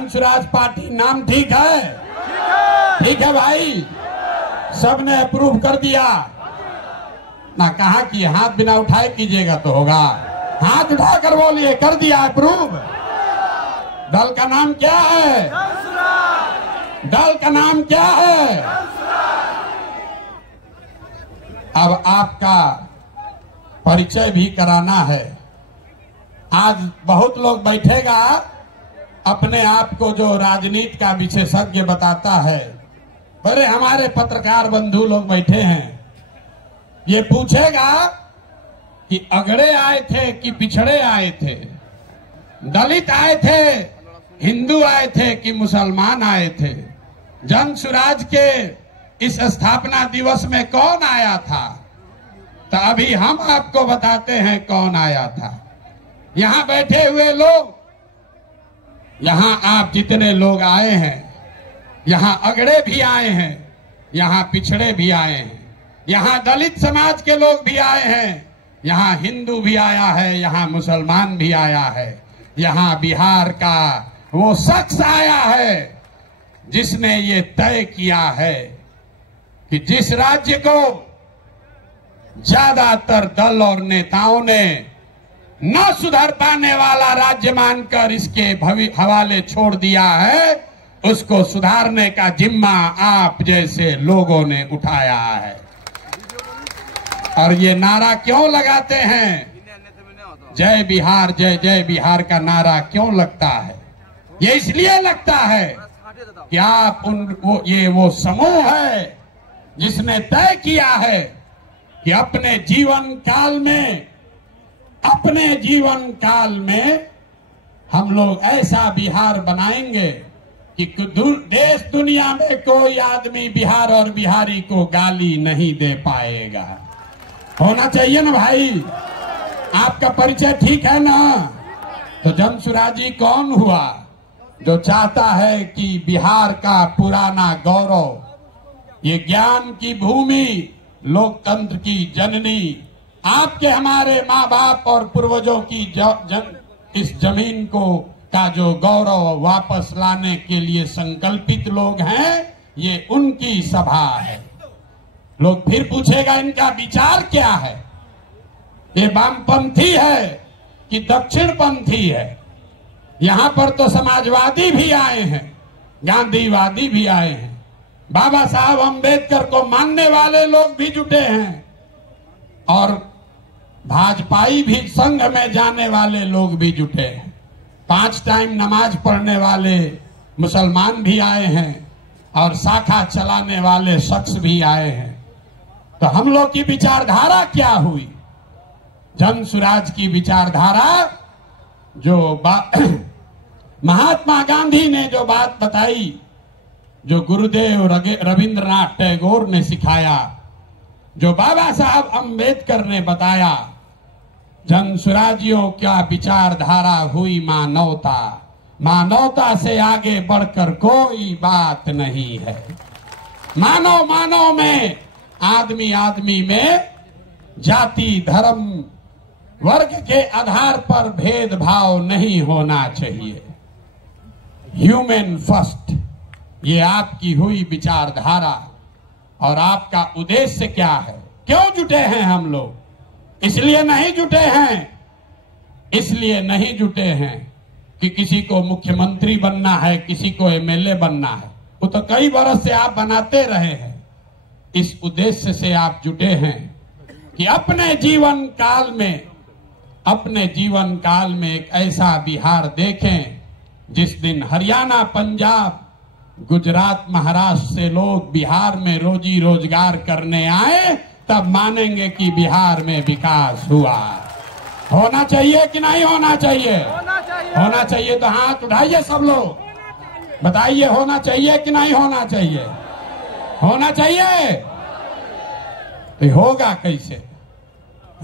जन स्वराज पार्टी नाम ठीक है? ठीक है भाई, सबने अप्रूव कर दिया ना? कहा कि हाथ बिना उठाए कीजिएगा तो होगा, हाथ उठाकर बोलिए कर दिया अप्रूव। दल का नाम क्या है? दल का नाम क्या है? अब आपका परिचय भी कराना है। आज बहुत लोग बैठेगा अपने आप को जो राजनीति का विशेषज्ञ बताता है, बड़े हमारे पत्रकार बंधु लोग बैठे हैं, ये पूछेगा कि अगड़े आए थे कि पिछड़े आए थे, दलित आए थे, हिंदू आए थे कि मुसलमान आए थे, जन स्वराज के इस स्थापना दिवस में कौन आया था? तो अभी हम आपको बताते हैं कौन आया था। यहां बैठे हुए लोग, यहां आप जितने लोग आए हैं, यहां अगड़े भी आए हैं, यहां पिछड़े भी आए हैं, यहां दलित समाज के लोग भी आए हैं, यहां हिंदू भी आया है, यहां मुसलमान भी आया है, यहां बिहार का वो शख्स आया है जिसने ये तय किया है कि जिस राज्य को ज्यादातर दल और नेताओं ने न सुधर पाने वाला राज्य मानकर इसके हवाले छोड़ दिया है, उसको सुधारने का जिम्मा आप जैसे लोगों ने उठाया है। और ये नारा क्यों लगाते हैं? जय बिहार, जय जय बिहार का नारा क्यों लगता है? ये इसलिए लगता है कि आप वो समूह है जिसने तय किया है कि अपने जीवन काल में हम लोग ऐसा बिहार बनाएंगे कि देश दुनिया में कोई आदमी बिहार और बिहारी को गाली नहीं दे पाएगा। होना चाहिए ना भाई? आपका परिचय ठीक है ना? तो जन स्वराजी कौन हुआ? जो चाहता है कि बिहार का पुराना गौरव, ये ज्ञान की भूमि, लोकतंत्र की जननी, आपके हमारे माँ बाप और पूर्वजों की इस जमीन को का जो गौरव वापस लाने के लिए संकल्पित लोग हैं, ये उनकी सभा है। लोग फिर पूछेगा इनका विचार क्या है? ये वामपंथी है कि दक्षिणपंथी है? यहां पर तो समाजवादी भी आए हैं, गांधीवादी भी आए हैं, बाबा साहब अम्बेडकर को मानने वाले लोग भी जुटे हैं, और भाजपाई भी संघ में जाने वाले लोग भी जुटे हैं। 5 टाइम नमाज पढ़ने वाले मुसलमान भी आए हैं, और शाखा चलाने वाले शख्स भी आए हैं। तो हम लोग की विचारधारा क्या हुई? जन स्वराज की विचारधारा जो महात्मा गांधी ने जो बात बताई, जो गुरुदेव रविंद्रनाथ टैगोर ने सिखाया, जो बाबा साहब अम्बेडकर ने बताया, जन स्वराजियों क्या विचारधारा हुई मानवता। मानवता से आगे बढ़कर कोई बात नहीं है। मानव में, आदमी में जाति धर्म वर्ग के आधार पर भेदभाव नहीं होना चाहिए। ह्यूमन फर्स्ट, ये आपकी हुई विचारधारा। और आपका उद्देश्य क्या है? क्यों जुटे हैं हम लोग? इसलिए नहीं जुटे हैं कि किसी को मुख्यमंत्री बनना है, किसी को एमएलए बनना है। वो तो कई बरस से आप बनाते रहे हैं। इस उद्देश्य से आप जुटे हैं कि अपने जीवन काल में एक ऐसा बिहार देखें जिस दिन हरियाणा, पंजाब, गुजरात, महाराष्ट्र से लोग बिहार में रोजी रोजगार करने आए, तब मानेंगे कि बिहार में विकास हुआ। होना चाहिए कि नहीं होना चाहिए? होना चाहिए। तो हाथ उठाइए सब लोग, बताइए होना चाहिए कि नहीं होना चाहिए? होना चाहिए। तो होगा कैसे?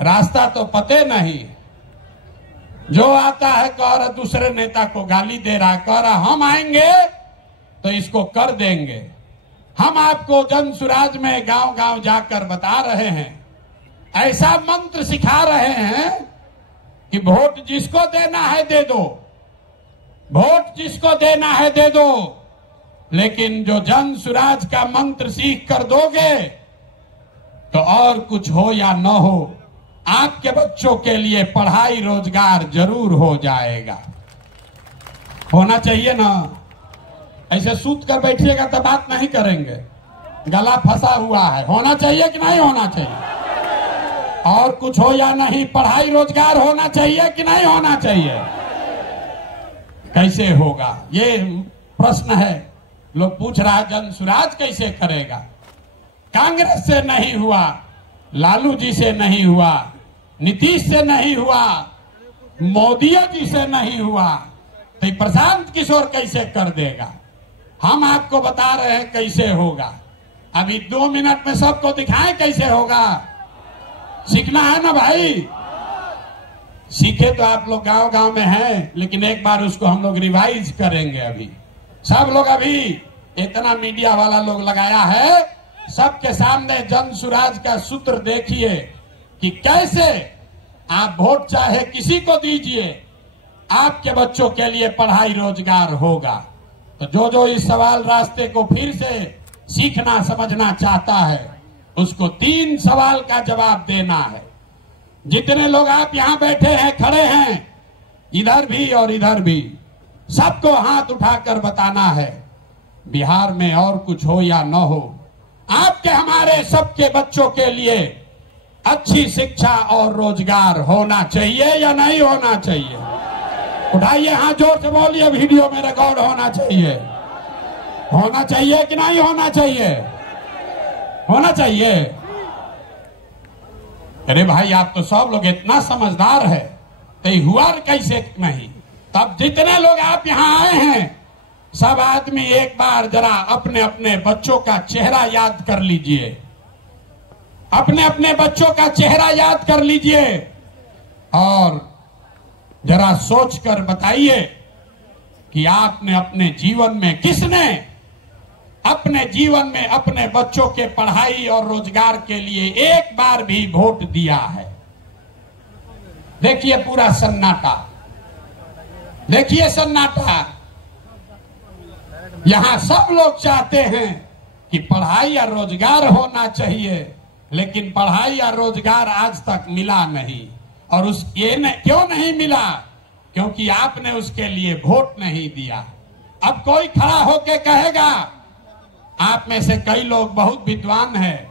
रास्ता तो पते नहीं। जो आता है कह रहा दूसरे नेता को गाली दे रहा है, कह रहा हम आएंगे तो इसको कर देंगे। हम आपको जन स्वराज में गांव गांव जाकर बता रहे हैं, ऐसा मंत्र सिखा रहे हैं कि वोट जिसको देना है दे दो, वोट जिसको देना है दे दो, लेकिन जो जन सुराज का मंत्र सीख कर दोगे तो और कुछ हो या न हो, आपके बच्चों के लिए पढ़ाई रोजगार जरूर हो जाएगा। होना चाहिए ना। ऐसे सूत कर बैठिएगा तो बात नहीं करेंगे, गला फंसा हुआ है। होना चाहिए कि नहीं होना चाहिए? और कुछ हो या नहीं, पढ़ाई रोजगार होना चाहिए कि नहीं होना चाहिए? कैसे होगा ये प्रश्न है। लोग पूछ रहा है जन सुराज कैसे करेगा? कांग्रेस से नहीं हुआ, लालू जी से नहीं हुआ, नीतीश से नहीं हुआ, मोदी जी से नहीं हुआ, तो प्रशांत किशोर कैसे कर देगा? हम आपको बता रहे हैं कैसे होगा। अभी 2 मिनट में सबको दिखाएं कैसे होगा। सीखना है ना भाई। सीखे तो आप लोग गांव गांव में हैं, लेकिन एक बार उसको हम लोग रिवाइज करेंगे। अभी सब लोग, अभी इतना मीडिया वाला लोग लगाया है, सबके सामने जन सुराज का सूत्र देखिए कि कैसे आप वोट चाहे किसी को दीजिए, आपके बच्चों के लिए पढ़ाई रोजगार होगा। तो जो जो इस सवाल रास्ते को फिर से सीखना समझना चाहता है, उसको 3 सवाल का जवाब देना है। जितने लोग आप यहां बैठे हैं, खड़े हैं, इधर भी और इधर भी, सबको हाथ उठाकर बताना है, बिहार में और कुछ हो या न हो, आपके हमारे सबके बच्चों के लिए अच्छी शिक्षा और रोजगार होना चाहिए या नहीं होना चाहिए? उठाइए हाथ, जोर से बोलिए, वीडियो में रिकॉर्ड होना चाहिए। होना चाहिए कि नहीं होना चाहिए? होना चाहिए। अरे भाई, आप तो सब लोग इतना समझदार है, तो हुआ कैसे नहीं? तब जितने लोग आप यहां आए हैं, सब आदमी एक बार जरा अपने अपने बच्चों का चेहरा याद कर लीजिए। अपने अपने बच्चों का चेहरा याद कर लीजिए और जरा सोचकर बताइए कि आपने अपने जीवन में, किसने अपने जीवन में अपने बच्चों के पढ़ाई और रोजगार के लिए एक बार भी वोट दिया है? देखिए पूरा सन्नाटा, देखिए सन्नाटा। यहां सब लोग चाहते हैं कि पढ़ाई और रोजगार होना चाहिए, लेकिन पढ़ाई और रोजगार आज तक मिला नहीं। और क्यों नहीं मिला? क्योंकि आपने उसके लिए वोट नहीं दिया। अब कोई खड़ा होके कहेगा, आप में से कई लोग बहुत विद्वान हैं,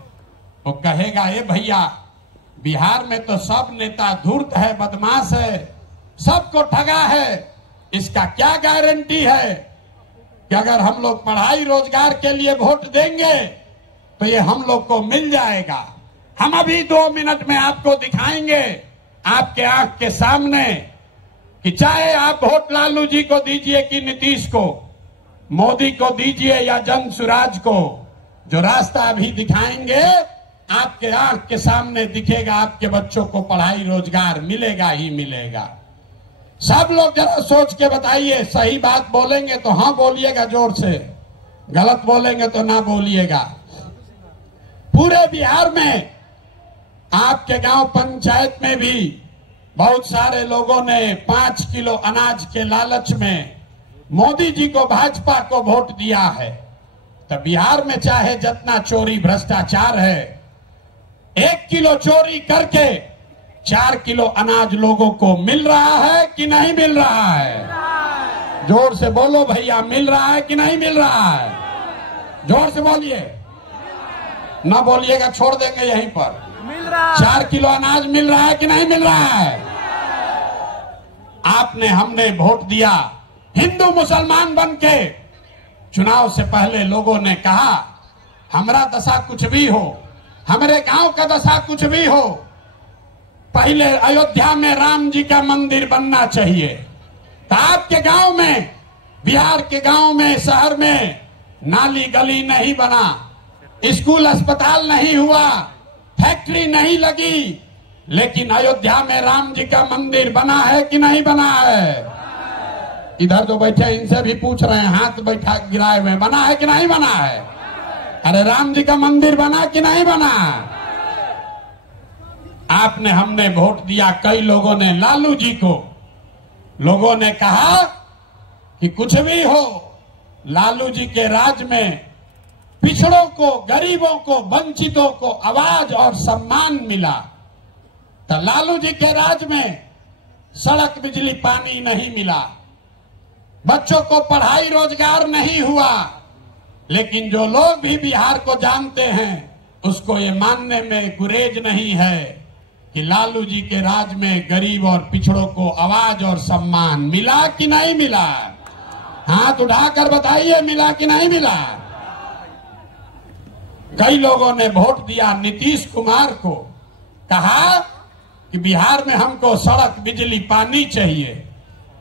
वो कहेगा, ए भैया, बिहार में तो सब नेता धूर्त है, बदमाश है, सबको ठगा है। इसका क्या गारंटी है कि अगर हम लोग पढ़ाई रोजगार के लिए वोट देंगे तो ये हम लोग को मिल जाएगा? हम अभी 2 मिनट में आपको दिखाएंगे, आपके आंख के सामने, कि चाहे आप वोट लालू जी को दीजिए कि नीतीश को, मोदी को दीजिए या जन सुराज को, जो रास्ता अभी दिखाएंगे आपके आंख के सामने दिखेगा। आपके बच्चों को पढ़ाई रोजगार मिलेगा ही मिलेगा। सब लोग जरा सोच के बताइए। सही बात बोलेंगे तो हाँ बोलिएगा जोर से, गलत बोलेंगे तो ना बोलिएगा। पूरे बिहार में, आपके गांव पंचायत में भी बहुत सारे लोगों ने 5 किलो अनाज के लालच में मोदी जी को, भाजपा को वोट दिया है। तो बिहार में चाहे जितना चोरी भ्रष्टाचार है, 1 किलो चोरी करके 4 किलो अनाज लोगों को मिल रहा है कि नहीं मिल रहा है? जोर से बोलो भैया, मिल रहा है कि नहीं मिल रहा है? जोर से बोलिए, ना बोलिएगा छोड़ देंगे यहीं पर। मिल रहा है। 4 किलो अनाज मिल रहा है कि नहीं मिल रहा है? आपने, हमने वोट दिया हिंदू मुसलमान बन के। चुनाव से पहले लोगों ने कहा, हमारा दशा कुछ भी हो, हमारे गांव का दशा कुछ भी हो, पहले अयोध्या में राम जी का मंदिर बनना चाहिए। तो आपके गांव में, बिहार के गांव में, शहर में नाली गली नहीं बना, स्कूल अस्पताल नहीं हुआ, फैक्ट्री नहीं लगी, लेकिन अयोध्या में राम जी का मंदिर बना है कि नहीं बना है? इधर जो बैठे इनसे भी पूछ रहे हैं, हाथ बैठा गिराए हुए, बना है कि नहीं बना है? अरे राम जी का मंदिर बना कि नहीं बना? आपने, हमने वोट दिया, कई लोगों ने लालू जी को। लोगों ने कहा कि कुछ भी हो, लालू जी के राज में पिछड़ों को, गरीबों को, वंचितों को आवाज और सम्मान मिला। तो लालू जी के राज में सड़क, बिजली, पानी नहीं मिला, बच्चों को पढ़ाई रोजगार नहीं हुआ। लेकिन जो लोग भी बिहार को जानते हैं उसको ये मानने में गुरेज नहीं है कि लालू जी के राज में गरीब और पिछड़ों को आवाज और सम्मान मिला कि नहीं मिला? हाथ उठाकर बताइए, मिला कि नहीं मिला? कई लोगों ने वोट दिया नीतीश कुमार को, कहा कि बिहार में हमको सड़क, बिजली, पानी चाहिए।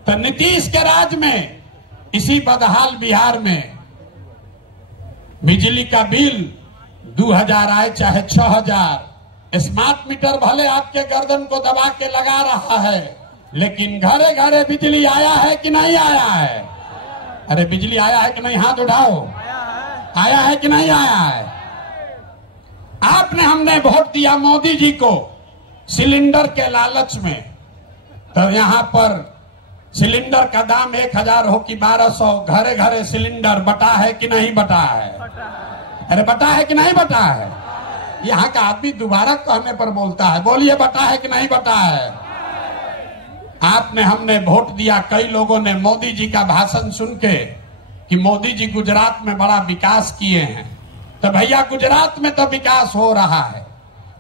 तो नीतीश के राज में इसी बदहाल बिहार में बिजली का बिल 2000 आए चाहे 6000, स्मार्ट मीटर भले आपके गर्दन को दबा के लगा रहा है, लेकिन घरे घरे बिजली आया है कि नहीं आया है? अरे बिजली आया है कि नहीं? हाथ उठाओ। आया है कि नहीं आया है? आपने, हमने वोट दिया मोदी जी को सिलेंडर के लालच में। तो यहां पर सिलेंडर का दाम 1000 हो कि 1200, घरे घरे सिलेंडर बटा है कि नहीं बटा है? अरे बटा है कि नहीं बटा है? यहाँ का आदमी दोबारा कहने पर बोलता है, बोलिए बटा है कि नहीं बटा है? आपने, हमने वोट दिया, कई लोगों ने मोदी जी का भाषण सुन के कि मोदी जी गुजरात में बड़ा विकास किए हैं। तो भैया गुजरात में तो विकास हो रहा है,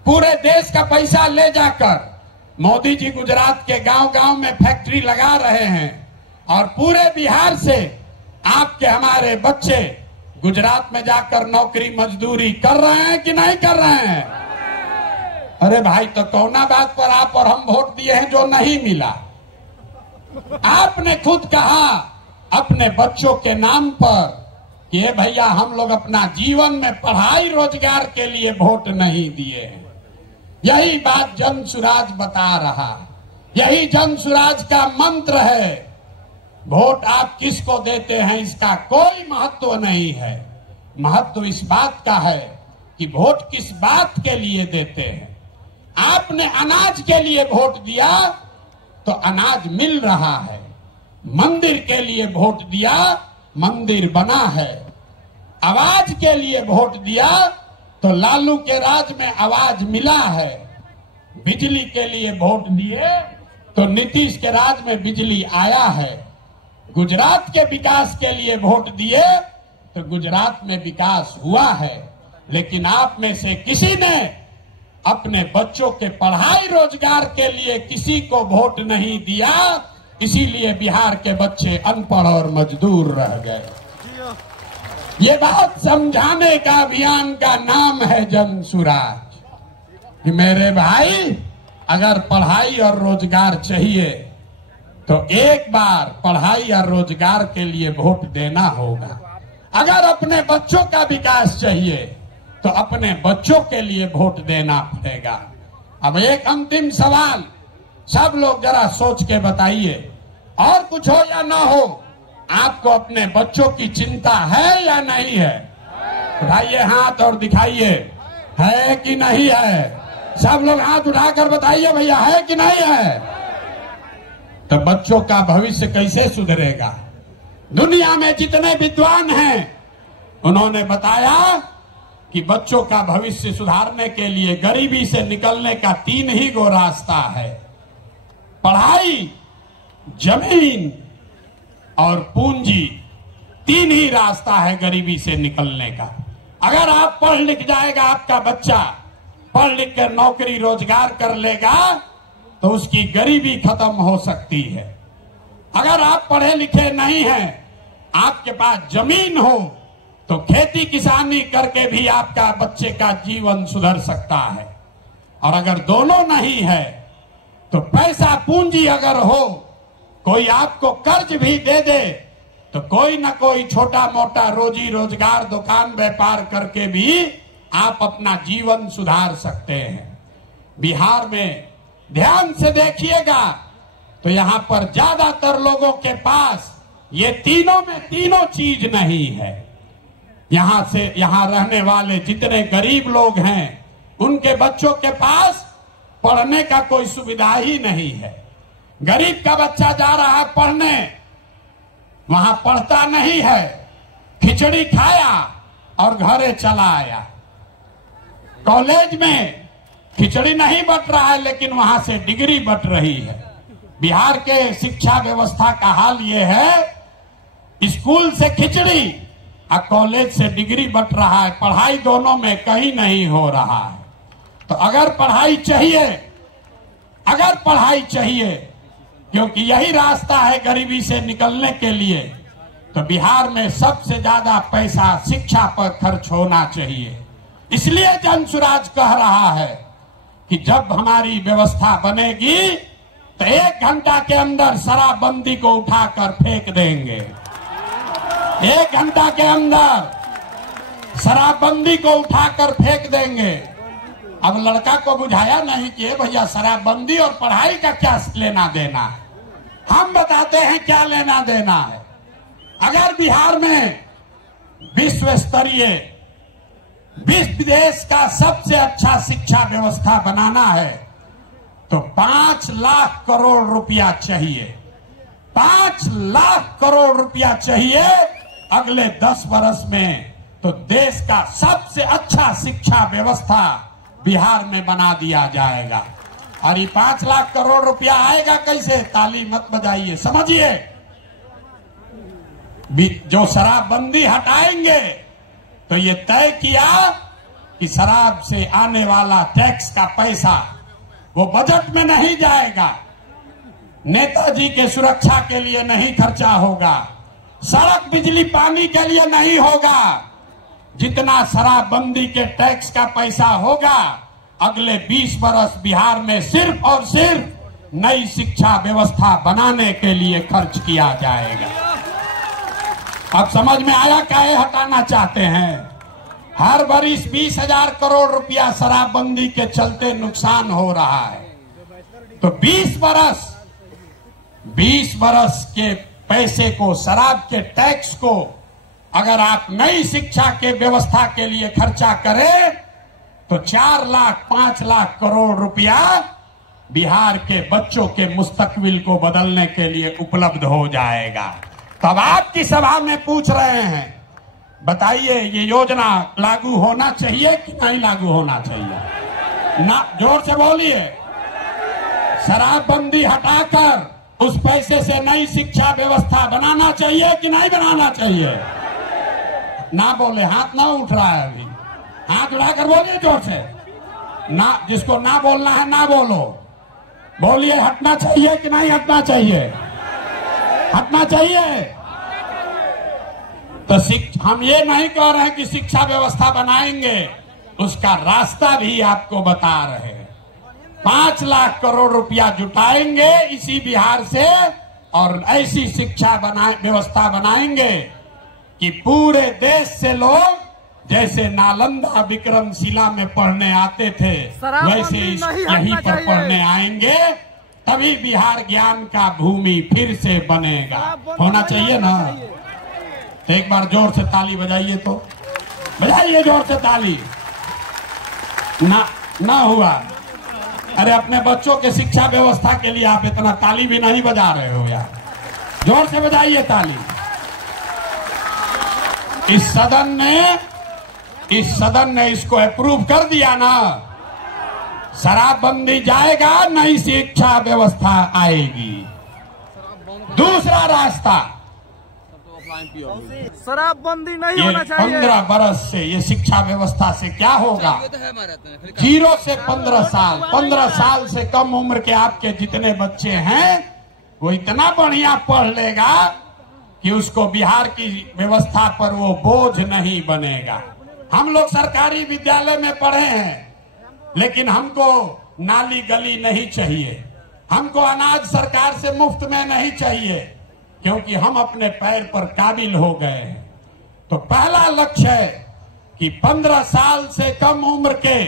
पूरे देश का पैसा ले जाकर मोदी जी गुजरात के गांव गांव में फैक्ट्री लगा रहे हैं और पूरे बिहार से आपके, हमारे बच्चे गुजरात में जाकर नौकरी मजदूरी कर रहे हैं कि नहीं कर रहे हैं? अरे भाई, तो कौना बात पर आप और हम वोट दिए हैं जो नहीं मिला? आपने खुद कहा अपने बच्चों के नाम पर कि हे भैया, हम लोग अपना जीवन में पढ़ाई रोजगार के लिए वोट नहीं दिए हैं। यही बात जन सुराज बता रहा, यही जन सुराज का मंत्र है। वोट आप किसको देते हैं इसका कोई महत्व नहीं है, महत्व इस बात का है कि वोट किस बात के लिए देते हैं। आपने अनाज के लिए वोट दिया तो अनाज मिल रहा है, मंदिर के लिए वोट दिया, मंदिर बना है, आवाज के लिए वोट दिया तो लालू के राज में आवाज मिला है, बिजली के लिए वोट दिए तो नीतीश के राज में बिजली आया है, गुजरात के विकास के लिए वोट दिए तो गुजरात में विकास हुआ है। लेकिन आप में से किसी ने अपने बच्चों के पढ़ाई रोजगार के लिए किसी को वोट नहीं दिया, इसीलिए बिहार के बच्चे अनपढ़ और मजदूर रह गए। ये बात समझाने का अभियान का नाम है जन सुराज कि मेरे भाई, अगर पढ़ाई और रोजगार चाहिए तो एक बार पढ़ाई और रोजगार के लिए वोट देना होगा। अगर अपने बच्चों का विकास चाहिए तो अपने बच्चों के लिए वोट देना पड़ेगा। अब एक अंतिम सवाल, सब लोग जरा सोच के बताइए, और कुछ हो या ना हो, आपको अपने बच्चों की चिंता है या नहीं है? उठाइए हाथ और दिखाइए, है कि नहीं है? सब लोग हाथ उठाकर बताइए भैया, है कि नहीं है? तो बच्चों का भविष्य कैसे सुधरेगा? दुनिया में जितने विद्वान हैं उन्होंने बताया कि बच्चों का भविष्य सुधारने के लिए गरीबी से निकलने का 3 ही गो रास्ता है, पढ़ाई, जमीन और पूंजी। 3 ही रास्ता है गरीबी से निकलने का। अगर आप पढ़ लिख जाएगा, आपका बच्चा पढ़ लिख कर नौकरी रोजगार कर लेगा तो उसकी गरीबी खत्म हो सकती है। अगर आप पढ़े लिखे नहीं हैं, आपके पास जमीन हो तो खेती किसानी करके भी आपका बच्चे का जीवन सुधर सकता है। और अगर दोनों नहीं है तो पैसा पूंजी अगर हो, कोई आपको कर्ज भी दे दे तो कोई ना कोई छोटा मोटा रोजी रोजगार, दुकान व्यापार करके भी आप अपना जीवन सुधार सकते हैं। बिहार में ध्यान से देखिएगा तो यहां पर ज्यादातर लोगों के पास ये तीनों में तीनों चीज नहीं है। यहां रहने वाले जितने गरीब लोग हैं उनके बच्चों के पास पढ़ने का कोई सुविधा ही नहीं है। गरीब का बच्चा जा रहा है पढ़ने वहां पढ़ता नहीं है, खिचड़ी खाया और घरे चला आया। कॉलेज में खिचड़ी नहीं बट रहा है, लेकिन वहां से डिग्री बट रही है। बिहार के शिक्षा व्यवस्था का हाल ये है, स्कूल से खिचड़ी और कॉलेज से डिग्री बट रहा है। पढ़ाई दोनों में कहीं नहीं हो रहा है। तो अगर पढ़ाई चाहिए, क्योंकि यही रास्ता है गरीबी से निकलने के लिए, तो बिहार में सबसे ज्यादा पैसा शिक्षा पर खर्च होना चाहिए। इसलिए जनसुराज कह रहा है कि जब हमारी व्यवस्था बनेगी तो 1 घंटा के अंदर शराबबंदी को उठाकर फेंक देंगे। 1 घंटा के अंदर शराबबंदी को उठाकर फेंक देंगे। अब लड़का को बुझाया नहीं कि भैया शराबबंदी और पढ़ाई का क्या लेना देना है। हम बताते हैं क्या लेना देना है। अगर बिहार में विश्व स्तरीय देश का सबसे अच्छा शिक्षा व्यवस्था बनाना है तो 5 लाख करोड़ रुपया चाहिए। 5 लाख करोड़ रुपया चाहिए अगले 10 वर्ष में, तो देश का सबसे अच्छा शिक्षा व्यवस्था बिहार में बना दिया जाएगा। और ये 5 लाख करोड़ रुपया आएगा कैसे? ताली मत बजाइए, समझिए। जो शराबबंदी हटाएंगे तो ये तय किया कि शराब से आने वाला टैक्स का पैसा वो बजट में नहीं जाएगा, नेताजी के सुरक्षा के लिए नहीं खर्चा होगा, सड़क बिजली पानी के लिए नहीं होगा। जितना शराबबंदी के टैक्स का पैसा होगा अगले 20 वर्ष बिहार में सिर्फ और सिर्फ नई शिक्षा व्यवस्था बनाने के लिए खर्च किया जाएगा। अब समझ में आया काहे हटाना चाहते हैं? हर वर्ष 20,000 करोड़ रुपया शराबबंदी के चलते नुकसान हो रहा है। तो 20 वर्ष के पैसे को, शराब के टैक्स को अगर आप नई शिक्षा के व्यवस्था के लिए खर्चा करें तो 4 लाख 5 लाख करोड़ रुपया बिहार के बच्चों के मुस्तकबिल को बदलने के लिए उपलब्ध हो जाएगा। तब आपकी सभा में पूछ रहे हैं, बताइए ये योजना लागू होना चाहिए कि नहीं लागू होना चाहिए? ना, जोर से बोलिए। शराबबंदी हटाकर उस पैसे से नई शिक्षा व्यवस्था बनाना चाहिए कि नहीं बनाना चाहिए? ना बोले, हाथ ना उठ रहा है अभी। हाथ उठाकर बोलिए जोर से। ना, जिसको ना बोलना है ना बोलो, बोलिए हटना चाहिए कि नहीं हटना चाहिए? हटना चाहिए। तो हम ये नहीं कह रहे हैं कि शिक्षा व्यवस्था बनाएंगे, उसका रास्ता भी आपको बता रहे हैं। 5 लाख करोड़ रुपया जुटाएंगे इसी बिहार से और ऐसी शिक्षा व्यवस्था बनाएंगे कि पूरे देश से लोग जैसे नालंदा विक्रमशिला में पढ़ने आते थे वैसे यहीं पर पढ़ने आएंगे, तभी बिहार ज्ञान का भूमि फिर से बनेगा। होना चाहिए ना? एक बार जोर से ताली बजाइए, तो बजाइए जोर से ताली। ना हुआ। अरे अपने बच्चों के शिक्षा व्यवस्था के लिए आप इतना ताली भी नहीं बजा रहे हो यार। जोर से बजाइए ताली। इस सदन ने इसको अप्रूव कर दिया ना, शराबबंदी जाएगा, नई शिक्षा व्यवस्था आएगी। दूसरा रास्ता, शराबबंदी नहीं होना चाहिए। 15 बरस से ये शिक्षा व्यवस्था से क्या होगा? 0 से 15 साल, 15 साल से कम उम्र के आपके जितने बच्चे हैं वो इतना बढ़िया पढ़ लेगा कि उसको बिहार की व्यवस्था पर वो बोझ नहीं बनेगा। हम लोग सरकारी विद्यालय में पढ़े हैं, लेकिन हमको नाली गली नहीं चाहिए, हमको अनाज सरकार से मुफ्त में नहीं चाहिए, क्योंकि हम अपने पैर पर काबिल हो गए हैं। तो पहला लक्ष्य है कि 15 साल से कम उम्र के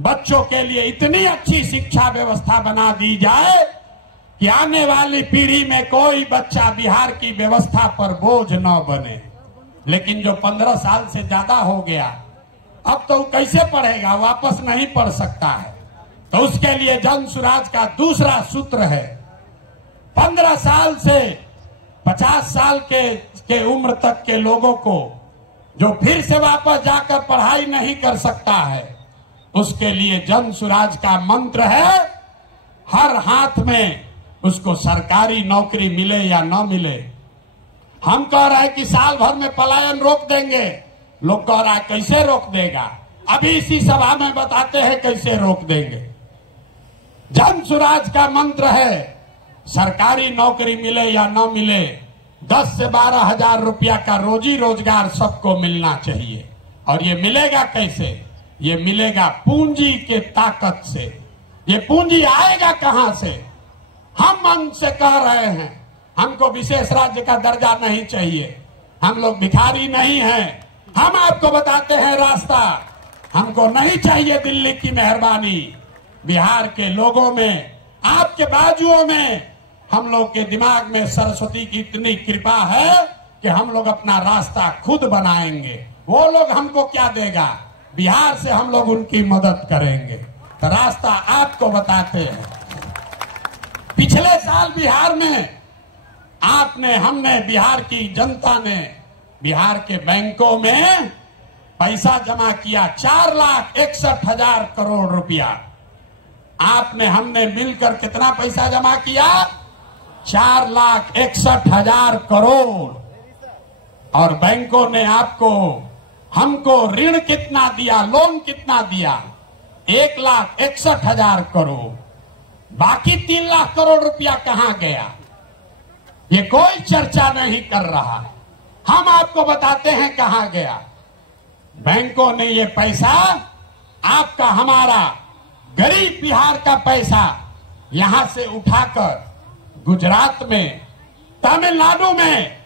बच्चों के लिए इतनी अच्छी शिक्षा व्यवस्था बना दी जाए कि आने वाली पीढ़ी में कोई बच्चा बिहार की व्यवस्था पर बोझ न बने। लेकिन जो 15 साल से ज्यादा हो गया, अब तो कैसे पढ़ेगा? वापस नहीं पढ़ सकता है। तो उसके लिए जनसुराज का दूसरा सूत्र है, 15 साल से 50 साल के उम्र तक के लोगों को जो फिर से वापस जाकर पढ़ाई नहीं कर सकता है, उसके लिए जन सुराज का मंत्र है, हर हाथ में उसको सरकारी नौकरी मिले या न मिले। हम कह रहे हैं कि साल भर में पलायन रोक देंगे, लोग कह रहा है कैसे रोक देगा। अभी इसी सभा में बताते हैं कैसे रोक देंगे। जन सुराज का मंत्र है, सरकारी नौकरी मिले या न मिले 10 से 12 हजार रुपया का रोजी रोजगार सबको मिलना चाहिए। और ये मिलेगा कैसे? ये मिलेगा पूंजी के ताकत से। ये पूंजी आएगा कहां से? हम मन से कह रहे हैं, हमको विशेष राज्य का दर्जा नहीं चाहिए, हम लोग भिखारी नहीं हैं। हम आपको बताते हैं रास्ता। हमको नहीं चाहिए दिल्ली की मेहरबानी। बिहार के लोगों में, आपके बाजुओं में, हम लोग के दिमाग में सरस्वती की इतनी कृपा है कि हम लोग अपना रास्ता खुद बनाएंगे। वो लोग हमको क्या देगा? बिहार से हम लोग उनकी मदद करेंगे। तो रास्ता आपको बताते हैं। पिछले साल बिहार में हमने बिहार की जनता ने बिहार के बैंकों में पैसा जमा किया 4,61,000 करोड़ रुपया। हमने मिलकर कितना पैसा जमा किया? 4,61,000 करोड़। और बैंकों ने हमको ऋण कितना दिया, लोन कितना दिया? 1,61,000 करोड़। बाकी 3 लाख करोड़ रुपया कहां गया? ये कोई चर्चा नहीं कर रहा। हम आपको बताते हैं कहां गया। बैंकों ने ये पैसा, आपका हमारा गरीब बिहार का पैसा यहां से उठाकर गुजरात में, तमिलनाडु में,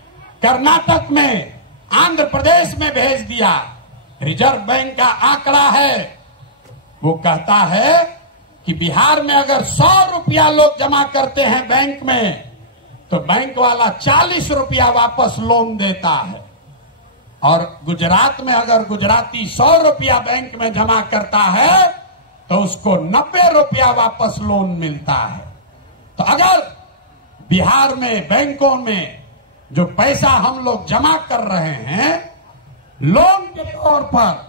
कर्नाटक में, आंध्र प्रदेश में भेज दिया। रिजर्व बैंक का आंकड़ा है, वो कहता है कि बिहार में अगर 100 रुपया लोग जमा करते हैं बैंक में, तो बैंक वाला 40 रुपया वापस लोन देता है। और गुजरात में अगर गुजराती 100 रुपया बैंक में जमा करता है, तो उसको 90 रुपया वापस लोन मिलता है। तो अगर बिहार में बैंकों में जो पैसा हम लोग जमा कर रहे हैं, लोन के तौर पर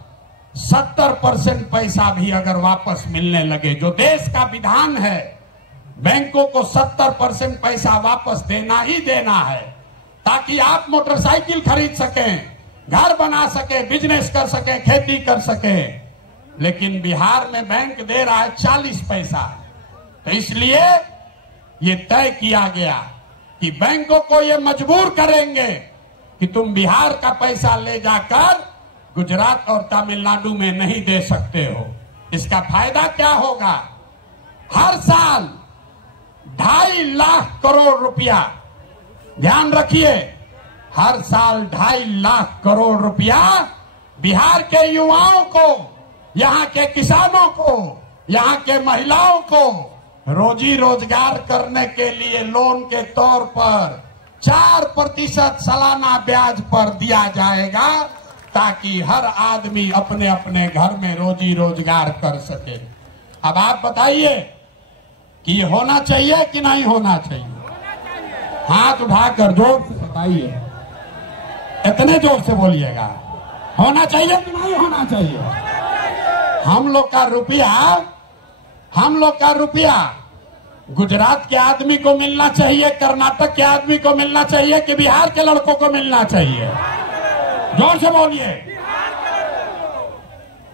70% पैसा भी अगर वापस मिलने लगे, जो देश का विधान है, बैंकों को 70% पैसा वापस देना ही देना है, ताकि आप मोटरसाइकिल खरीद सकें, घर बना सके, बिजनेस कर सके, खेती कर सके। लेकिन बिहार में बैंक दे रहा है 40 पैसा। तो इसलिए ये तय किया गया कि बैंकों को ये मजबूर करेंगे कि तुम बिहार का पैसा ले जाकर गुजरात और तमिलनाडु में नहीं दे सकते हो। इसका फायदा क्या होगा? हर साल 2.5 लाख करोड़ रुपया, ध्यान रखिए, हर साल 2.5 लाख करोड़ रुपया बिहार के युवाओं को, यहाँ के किसानों को, यहाँ के महिलाओं को रोजी रोजगार करने के लिए लोन के तौर पर 4% सालाना ब्याज पर दिया जाएगा, ताकि हर आदमी अपने अपने घर में रोजी रोजगार कर सके। अब आप बताइए कि ये होना चाहिए कि नहीं होना चाहिए? हाथ उठाकर जोर से बताइए, इतने जोर से बोलिएगा। होना चाहिए कि नहीं होना चाहिए? हम लोग का रुपया गुजरात के आदमी को मिलना चाहिए, कर्नाटक के आदमी को मिलना चाहिए कि बिहार के लड़कों को मिलना चाहिए? जोर से बोलिए।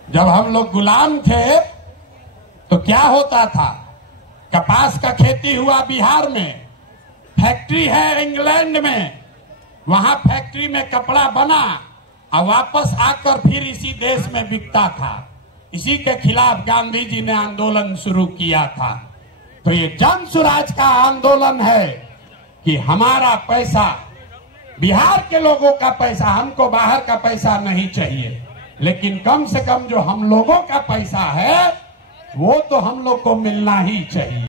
जब हम लोग गुलाम थे तो क्या होता था? कपास का खेती हुआ बिहार में, फैक्ट्री है इंग्लैंड में, वहां फैक्ट्री में कपड़ा बना और वापस आकर फिर इसी देश में बिकता था। इसी के खिलाफ गांधी जी ने आंदोलन शुरू किया था। तो ये जन सुराज का आंदोलन है कि हमारा पैसा, बिहार के लोगों का पैसा, हमको बाहर का पैसा नहीं चाहिए, लेकिन कम से कम जो हम लोगों का पैसा है वो तो हम लोग को मिलना ही चाहिए।